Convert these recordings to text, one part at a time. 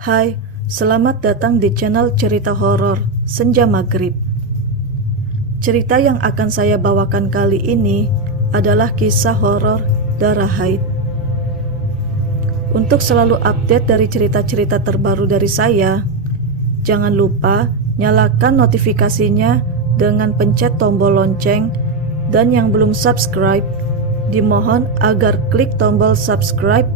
Hai, selamat datang di channel cerita horor Senja Maghrib. Cerita yang akan saya bawakan kali ini adalah kisah horor Darah Haid. Untuk selalu update dari cerita-cerita terbaru dari saya, jangan lupa nyalakan notifikasinya dengan pencet tombol lonceng, dan yang belum subscribe, dimohon agar klik tombol subscribe.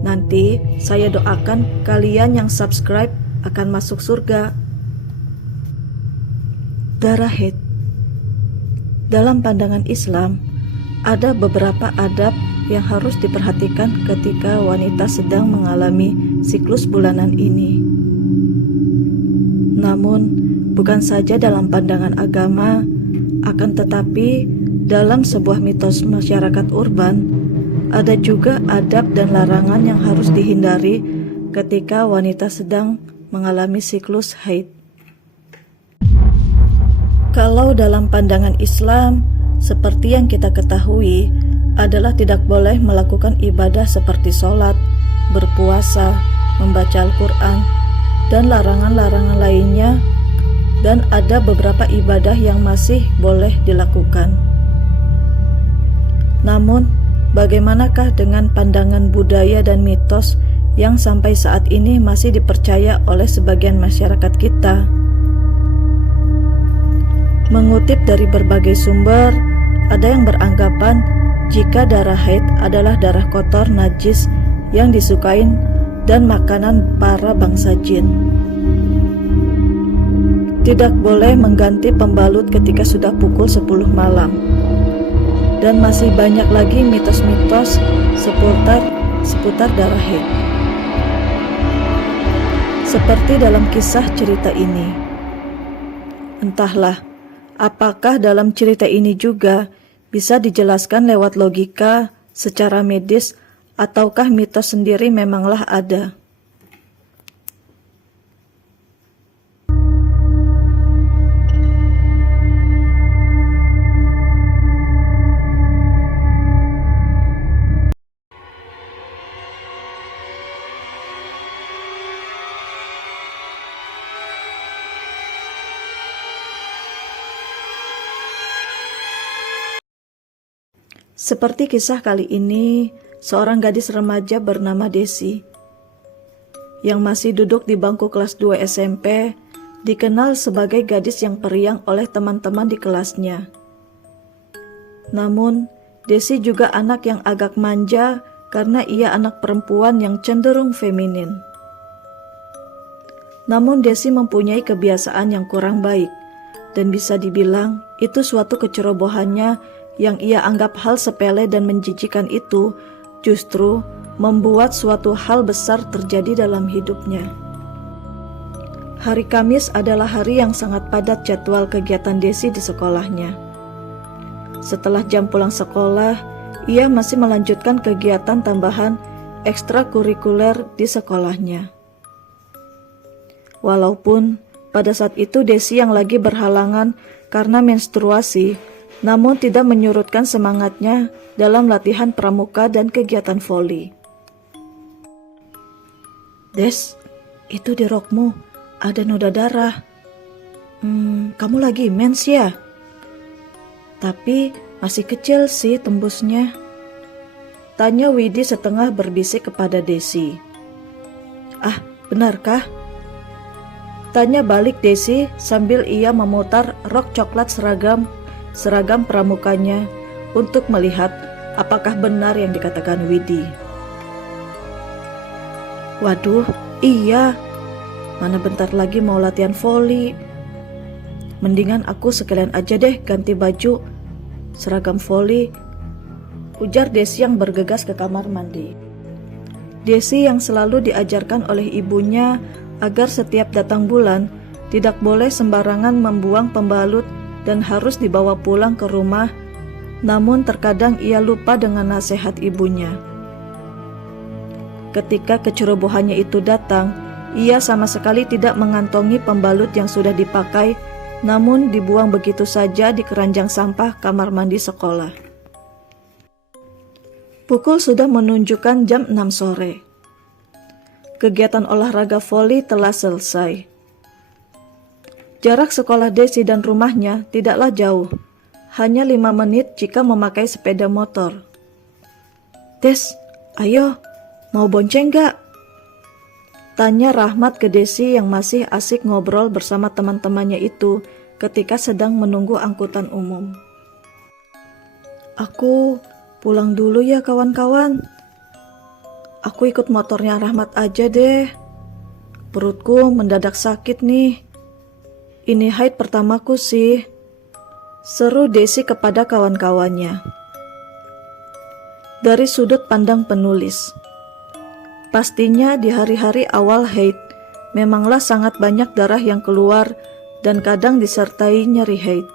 Nanti saya doakan kalian yang subscribe akan masuk surga. Darah haid. Dalam pandangan Islam, ada beberapa adab yang harus diperhatikan ketika wanita sedang mengalami siklus bulanan ini. Namun, bukan saja dalam pandangan agama, akan tetapi dalam sebuah mitos masyarakat urban, ada juga adab dan larangan yang harus dihindari ketika wanita sedang mengalami siklus haid. Kalau dalam pandangan Islam, seperti yang kita ketahui, adalah tidak boleh melakukan ibadah seperti sholat, berpuasa, membaca Al-Quran, dan larangan-larangan lainnya, dan ada beberapa ibadah yang masih boleh dilakukan. Namun, bagaimanakah dengan pandangan budaya dan mitos yang sampai saat ini masih dipercaya oleh sebagian masyarakat kita? Mengutip dari berbagai sumber, ada yang beranggapan jika darah haid adalah darah kotor najis yang disukain dan makanan para bangsa jin. Tidak boleh mengganti pembalut ketika sudah pukul 10 malam. Dan masih banyak lagi mitos-mitos seputar darah haid. Seperti dalam kisah cerita ini. Entahlah, apakah dalam cerita ini juga bisa dijelaskan lewat logika secara medis, ataukah mitos sendiri memanglah ada. Seperti kisah kali ini, seorang gadis remaja bernama Desi yang masih duduk di bangku kelas 2 SMP dikenal sebagai gadis yang periang oleh teman-teman di kelasnya. Namun, Desi juga anak yang agak manja karena ia anak perempuan yang cenderung feminin. Namun Desi mempunyai kebiasaan yang kurang baik, dan bisa dibilang itu suatu kecerobohannya yang ia anggap hal sepele dan menjijikan itu justru membuat suatu hal besar terjadi dalam hidupnya. Hari Kamis adalah hari yang sangat padat jadwal kegiatan Desi di sekolahnya. Setelah jam pulang sekolah, ia masih melanjutkan kegiatan tambahan ekstrakurikuler di sekolahnya. Walaupun pada saat itu Desi yang lagi berhalangan karena menstruasi, namun tidak menyurutkan semangatnya dalam latihan pramuka dan kegiatan voli. Des, itu di rokmu ada noda darah. Kamu lagi mens ya? Tapi masih kecil sih tembusnya. Tanya Widi setengah berbisik kepada Desi. Ah, benarkah? Tanya balik Desi sambil ia memutar rok coklat seragam pramukanya untuk melihat apakah benar yang dikatakan Widi. Waduh, iya. Mana bentar lagi mau latihan voli. Mendingan aku sekalian aja deh ganti baju seragam voli, ujar Desi yang bergegas ke kamar mandi. Desi yang selalu diajarkan oleh ibunya agar setiap datang bulan tidak boleh sembarangan membuang pembalut dan harus dibawa pulang ke rumah, namun terkadang ia lupa dengan nasihat ibunya. Ketika kecerobohannya itu datang, ia sama sekali tidak mengantongi pembalut yang sudah dipakai, namun dibuang begitu saja di keranjang sampah kamar mandi sekolah. Pukul sudah menunjukkan jam 6 sore. kegiatan olahraga voli telah selesai. Jarak sekolah Desi dan rumahnya tidaklah jauh, hanya 5 menit jika memakai sepeda motor. "Des, ayo, mau bonceng gak?" tanya Rahmat ke Desi yang masih asik ngobrol bersama teman-temannya itu ketika sedang menunggu angkutan umum. "Aku pulang dulu ya kawan-kawan. Aku ikut motornya Rahmat aja deh. Perutku mendadak sakit nih. Ini haid pertamaku sih," seru Desi kepada kawan-kawannya. Dari sudut pandang penulis, pastinya di hari-hari awal haid memanglah sangat banyak darah yang keluar dan kadang disertai nyeri haid.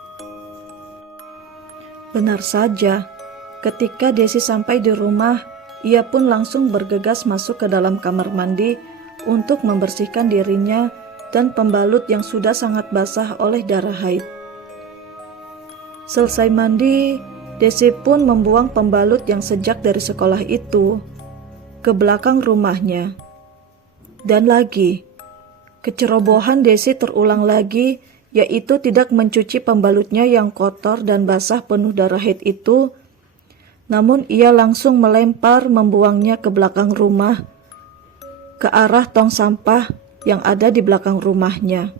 Benar saja, ketika Desi sampai di rumah, ia pun langsung bergegas masuk ke dalam kamar mandi untuk membersihkan dirinya dan pembalut yang sudah sangat basah oleh darah haid. Selesai mandi, Desi pun membuang pembalut yang sejak dari sekolah itu ke belakang rumahnya. Dan lagi, kecerobohan Desi terulang lagi, yaitu tidak mencuci pembalutnya yang kotor dan basah penuh darah haid itu, namun ia langsung membuangnya ke belakang rumah, ke arah tong sampah yang ada di belakang rumahnya,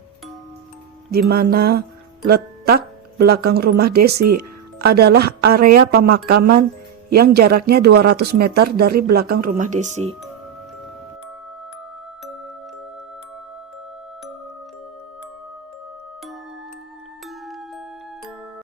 di mana letak belakang rumah Desi adalah area pemakaman yang jaraknya 200 meter dari belakang rumah Desi.